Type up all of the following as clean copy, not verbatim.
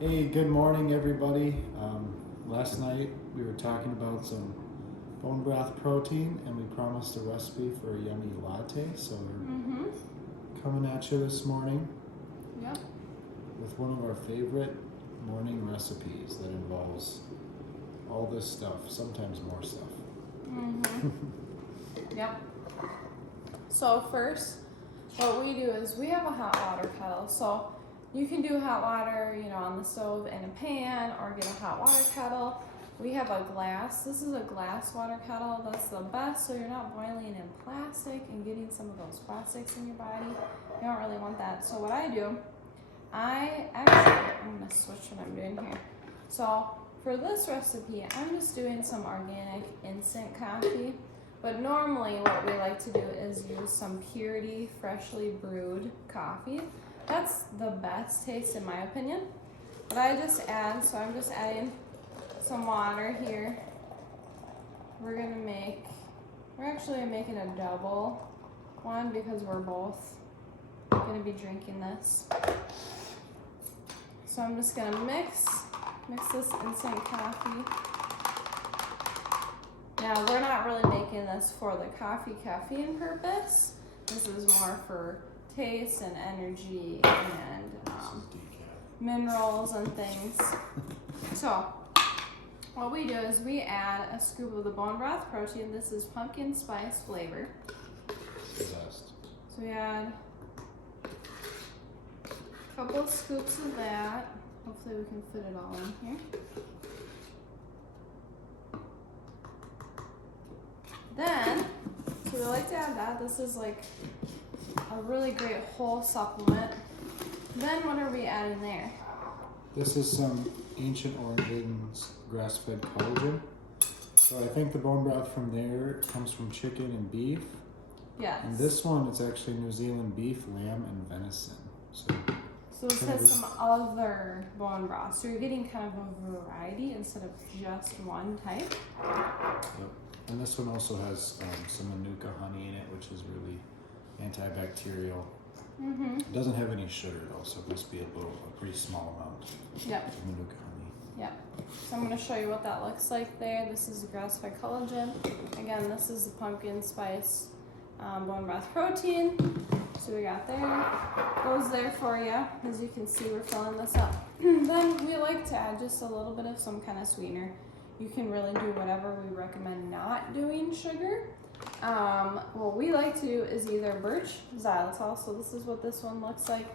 Hey, good morning, everybody. Last night we were talking about some bone broth protein, and we promised a recipe for a yummy latte. So we're coming at you this morning Yep. with one of our favorite morning recipes that involves all this stuff, sometimes more stuff. Yep. So first, what we do is we have a hot water kettle. So you can do hot water, on the stove in a pan, or get a hot water kettle. We have a glass. This is a glass water kettle. That's the best, so you're not boiling in plastic and getting some of those plastics in your body. You don't really want that. So what I do, I'm gonna switch what I'm doing here. So for this recipe, I'm just doing some organic instant coffee. But normally what we like to do is use some Purity freshly brewed coffee. That's the best taste in my opinion. But I'm just adding some water here. We're actually making a double one because we're both gonna be drinking this. So I'm just gonna mix this instant coffee. Now we're not really making this for the caffeine purpose. This is more for taste and energy and minerals and things. So what we do is we add a scoop of the bone broth protein. This is pumpkin spice flavor. So we add a couple of scoops of that. Hopefully we can fit it all in here. Then, so we like to add that. This is like a really great whole supplement. Then what are we adding there? This is some Ancient Origins grass-fed collagen. So I think the bone broth from there comes from chicken and beef. Yes. And this one is actually New Zealand beef, lamb, and venison. So this has some other bone broth. So you're getting kind of a variety instead of just one type. Yep. And this one also has some manuka honey in it, which is really antibacterial. It doesn't have any sugar though, so it must be a pretty small amount of manuka honey. Yep. So I'm going to show you what that looks like there. This is the grass-fed collagen. Again, this is the pumpkin spice bone broth protein. So we got there. Goes there for you. As you can see, we're filling this up. Then we like to add just a little bit of some kind of sweetener. You can really do whatever. We recommend not doing sugar. What we like to do is either birch xylitol. So this is what this one looks like.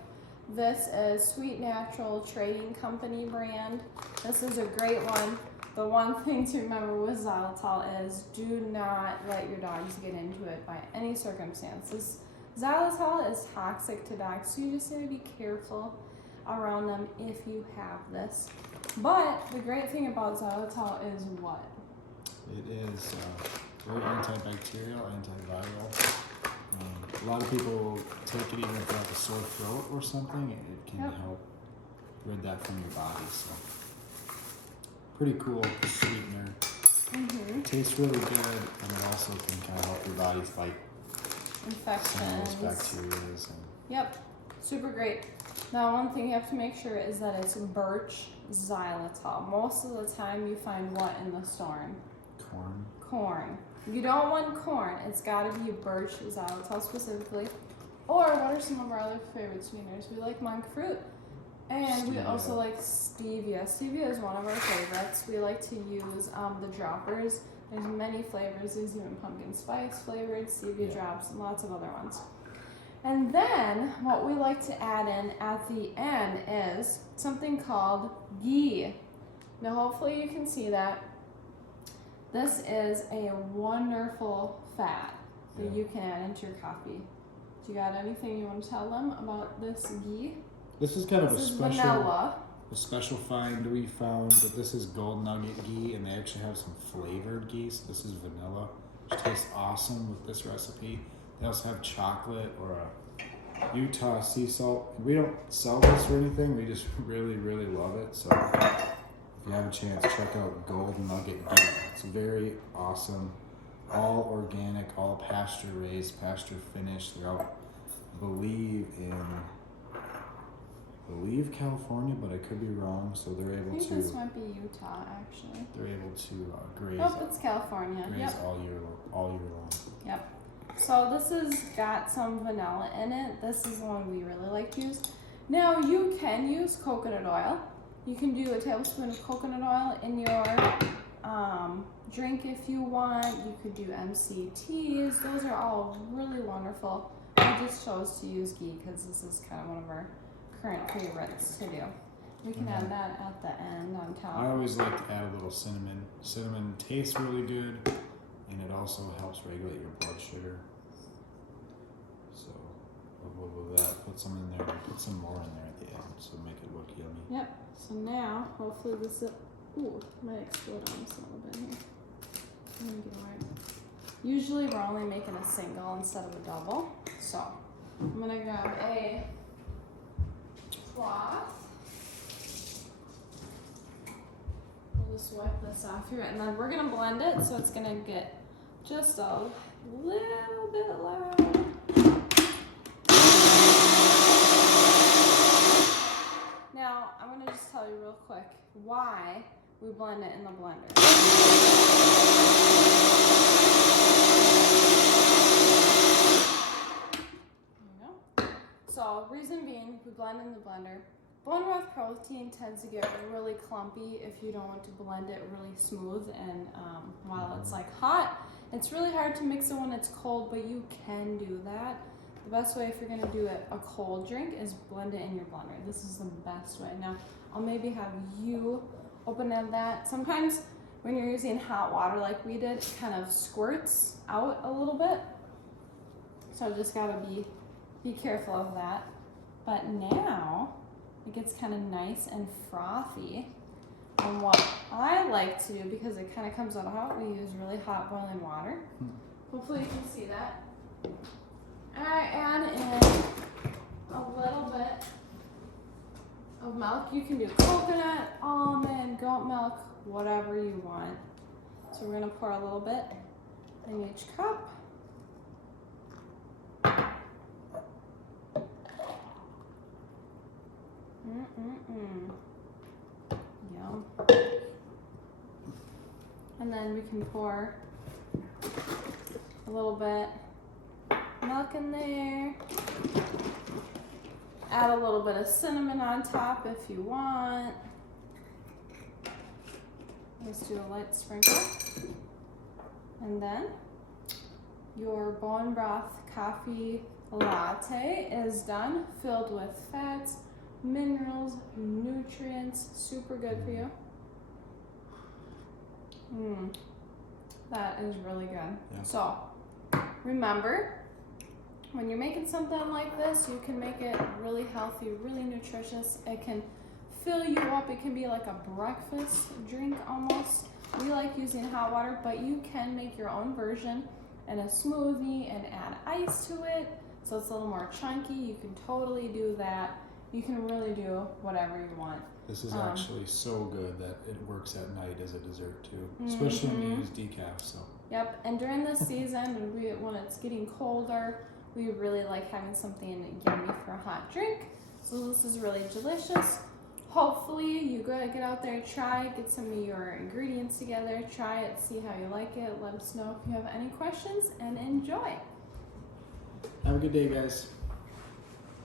This is Sweet Natural Trading Company brand. This is a great one. The one thing to remember with xylitol is do not let your dogs get into it by any circumstances. Xylitol is toxic to dogs, so you just need to be careful around them if you have this. But the great thing about xylitol is what? It is very antibacterial, antiviral. A lot of people take it even if they have a sore throat or something. It can help rid that from your body. So pretty cool sweetener. It tastes really good, and it also can kind of help your body fight infections, some of those bacteria. Yep, super great. Now, one thing you have to make sure is that it's birch xylitol. Most of the time, you find what in the store? Corn. You don't want corn. It's got to be birch xylitol specifically. Or what are some of our other favorite sweeteners? We like monk fruit, and we also like stevia. Stevia is one of our favorites. We like to use the droppers. There's many flavors. There's even pumpkin spice flavored stevia drops and lots of other ones. And then what we like to add in at the end is something called ghee. Now hopefully you can see that. This is a wonderful fat that you can add into your coffee. Do you got anything you want to tell them about this ghee? This is kind of vanilla. A special find we found that this is gold nugget ghee, and they actually have some flavored ghee. So this is vanilla, which tastes awesome with this recipe. They also have chocolate or a Utah sea salt. We don't sell this or anything. We just really, really love it. So if you have a chance, check out Gold Nugget ghee. It's very awesome. All organic, all pasture raised, pasture finished. They all believe in believe California, but I could be wrong. So they're I able think to. this might be Utah, actually. They're able to graze. Oh, it's California. Graze Yep. all year long. Yep. So this has got some vanilla in it. This is the one we really like to use. Now you can use coconut oil. You can do a tablespoon of coconut oil in your drink if you want. You could do MCTs. Those are all really wonderful. I just chose to use ghee because this is kind of one of our current favorites to do. We can add that at the end on top. I always like to add a little cinnamon. Cinnamon tastes really good, and it also helps regulate your blood sugar. So with that, put some in there. Put some more in there at the end, so make it look yummy. Yep. So now, hopefully this is. Ooh, might explode on us a little bit here. Let me get it right. Usually we're only making a single instead of a double. So I'm gonna grab a cloth. We'll just wipe this off here, and then we're gonna blend it so it's gonna get just a little bit loud. Now, I'm gonna just tell you real quick why we blend it in the blender. There you go. So, reason being, we blend in the blender. Bone broth protein tends to get really clumpy if you don't want to blend it really smooth, and while it's like hot, it's really hard to mix it when it's cold, but you can do that. The best way if you're gonna do a cold drink is blend it in your blender. This is the best way. Now, I'll maybe have you open that. Sometimes when you're using hot water like we did, it kind of squirts out a little bit. So just gotta be careful of that. But now it gets kind of nice and frothy. And what I like to do, because it kind of comes out hot, we use really hot boiling water. Hopefully you can see that. And I add in a little bit of milk. You can do coconut, almond, goat milk, whatever you want. So we're gonna pour a little bit in each cup. Yum. And then we can pour a little bit milk in there. Add a little bit of cinnamon on top if you want. Just do a light sprinkle. And then your bone broth coffee latte is done, filled with fats, minerals, nutrients, super good for you. That is really good. Yeah. So remember, when you're making something like this, you can make it really healthy, really nutritious. It can fill you up. It can be like a breakfast drink almost. We like using hot water, but you can make your own version in a smoothie and add ice to it so it's a little more chunky. You can totally do that. You can really do whatever you want. This is actually so good that it works at night as a dessert too, especially when you use decaf. So. Yep, and during this season, when it's getting colder, we really like having something yummy for a hot drink. So this is really delicious. Hopefully you get out there, try it, get some of your ingredients together, try it, see how you like it. Let us know if you have any questions, and enjoy. Have a good day, guys.